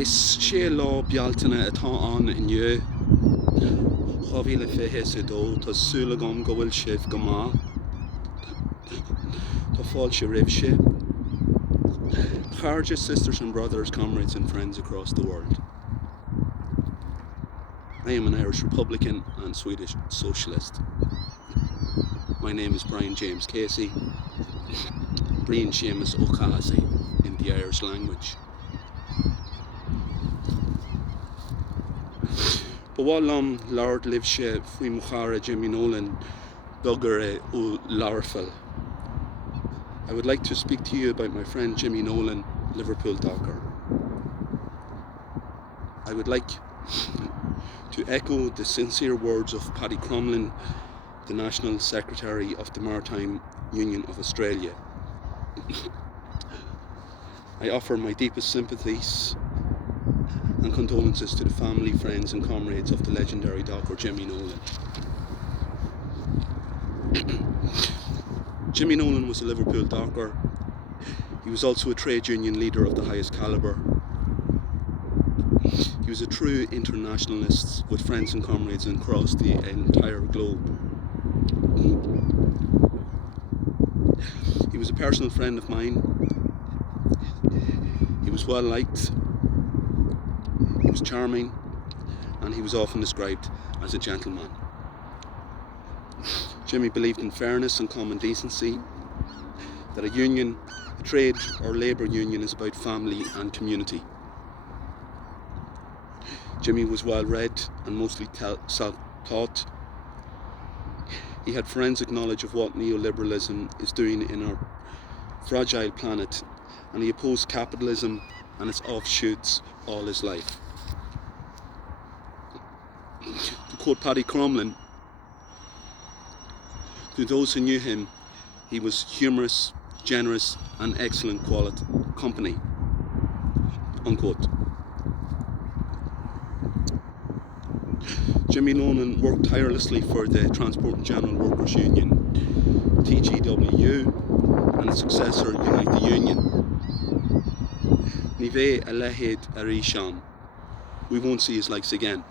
Is sé lá bealtaine atá an inniu chohíle fiche sa dó tá súla gom go bhfuil sibh go maith tá fáil sé ribh sé. Charge sisters and brothers, comrades and friends across the world. I am an Irish Republican and Swedish Socialist. My name is Brian James Casey, Brian Seamus O'Casey in the Irish language. But while Lord lives she fui Mukhara Jimmy Nolan Dugger o Larfel, I would like to speak to you about my friend Jimmy Nolan, Liverpool Docker. I would like to echo the sincere words of Paddy Crumlin, the National Secretary of the Maritime Union of Australia. I offer my deepest sympathies and condolences to the family, friends and comrades of the legendary Docker Jimmy Nolan. Jimmy Nolan was a Liverpool docker. He was also a trade union leader of the highest calibre. He was a true internationalist with friends and comrades across the entire globe. He was a personal friend of mine. He was well liked. He was charming, and he was often described as a gentleman. Jimmy believed in fairness and common decency, that a union, a trade or labour union is about family and community. Jimmy was well read and mostly self-taught. He had forensic knowledge of what neoliberalism is doing in our fragile planet, and he opposed capitalism and its offshoots all his life. To quote Paddy Crumlin, to those who knew him, he was humorous, generous and excellent company, unquote. Jimmy Nolan worked tirelessly for the Transport and General Workers Union, TGWU, and its successor, Unite the Union. Nive Alehid Arisham. We won't see his likes again.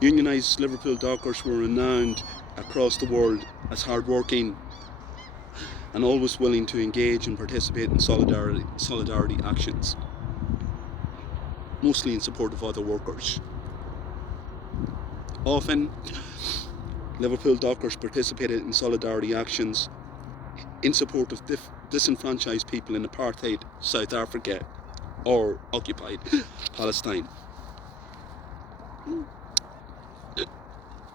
Unionised Liverpool dockers were renowned across the world as hard-working and always willing to engage and participate in solidarity actions, mostly in support of other workers. Often, Liverpool dockers participated in solidarity actions in support of disenfranchised people in apartheid South Africa or occupied Palestine.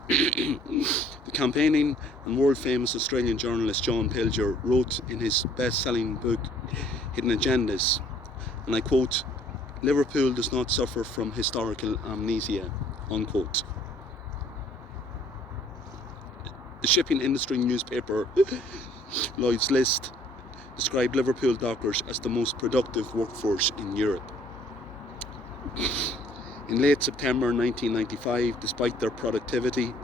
The campaigning and world-famous Australian journalist John Pilger wrote in his best-selling book Hidden Agendas, and I quote, "Liverpool does not suffer from historical amnesia," unquote. The shipping industry newspaper Lloyd's List described Liverpool dockers as the most productive workforce in Europe. In late September 1995, despite their productivity,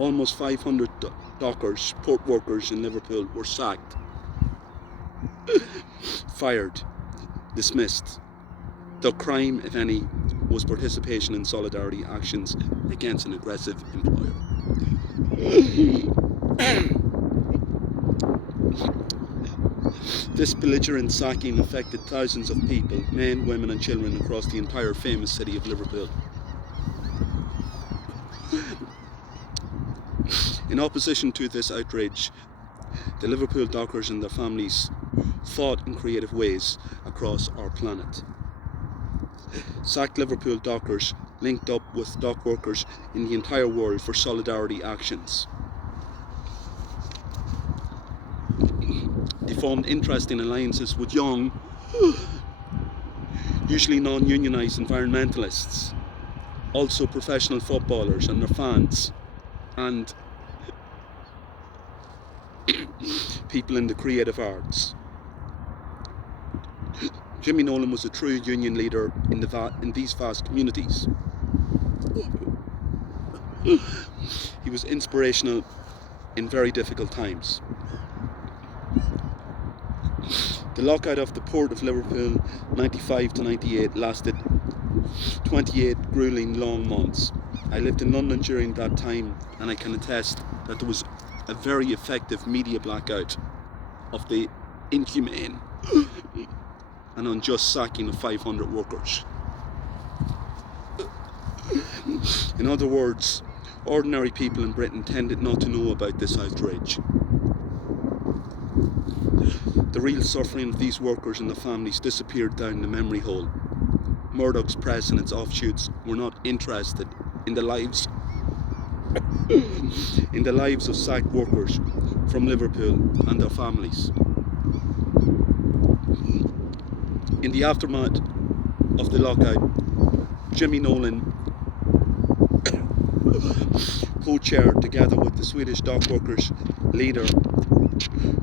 almost 500 dockers, port workers in Liverpool were sacked, fired, dismissed. The crime, if any, was participation in solidarity actions against an aggressive employer. This belligerent sacking affected thousands of people, men, women and children across the entire famous city of Liverpool. In opposition to this outrage, the Liverpool dockers and their families fought in creative ways across our planet. Sacked Liverpool dockers linked up with dock workers in the entire world for solidarity actions. They formed interesting alliances with young, usually non-unionised environmentalists, also professional footballers and their fans, and people in the creative arts. Jimmy Nolan was a true union leader in these vast communities. He was inspirational in very difficult times. The lockout of the Port of Liverpool 95 to 98 lasted 28 grueling long months. I lived in London during that time, and I can attest that there was a very effective media blackout of the inhumane and unjust sacking of 500 workers. In other words, ordinary people in Britain tended not to know about this outrage. The real suffering of these workers and their families disappeared down the memory hole. Murdoch's press and its offshoots were not interested in the lives of sacked workers from Liverpool and their families. In the aftermath of the lockout, Jimmy Nolan co-chaired, together with the Swedish dock workers leader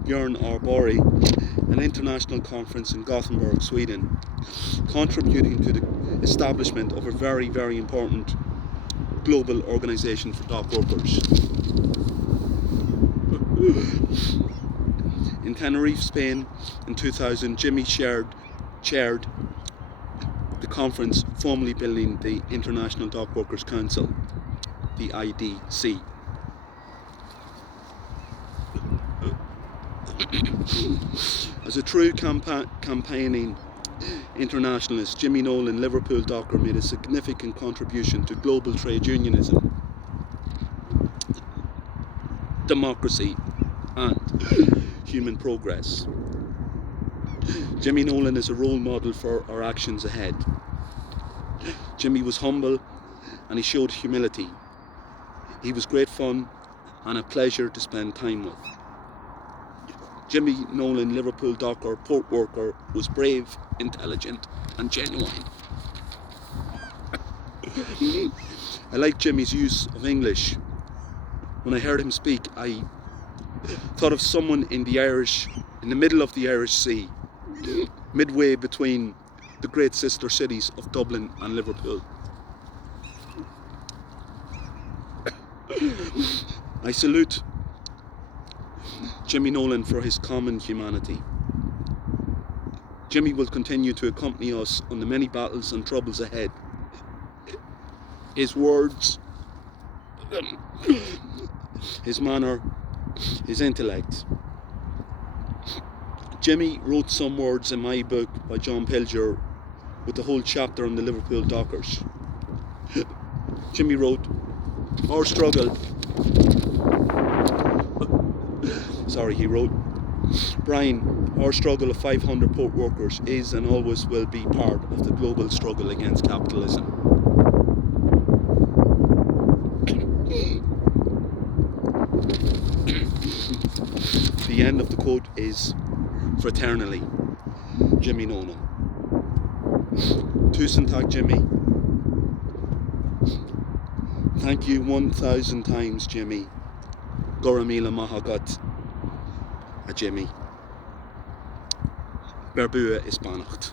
Björn Arbori, an international conference in Gothenburg, Sweden, contributing to the establishment of a very, very important global organisation for dock workers. In Tenerife, Spain, in 2000, Jimmy chaired the conference formally building the International Dock Workers Council, the IDC. As a true campaigning internationalist, Jimmy Nolan, Liverpool docker, made a significant contribution to global trade unionism, democracy and human progress. Jimmy Nolan is a role model for our actions ahead. Jimmy was humble and he showed humility. He was great fun and a pleasure to spend time with. Jimmy Nolan, Liverpool docker, port worker, was brave, intelligent and genuine. I like Jimmy's use of English. When I heard him speak, I thought of someone in the middle of the Irish Sea, midway between the great sister cities of Dublin and Liverpool. I salute Jimmy Nolan for his common humanity. Jimmy will continue to accompany us on the many battles and troubles ahead. His words, his manner, his intellect. Jimmy wrote some words in my book by John Pilger with the whole chapter on the Liverpool dockers. Jimmy wrote, he wrote, Brian, our struggle of 500 port workers is and always will be part of the global struggle against capitalism. The end of the quote is, fraternally, Jimmy Nolan. Tusen tack, Jimmy. Thank you 1,000 times, Jimmy. Goramila Mahagat a Jimmy. Berbua Ispanacht.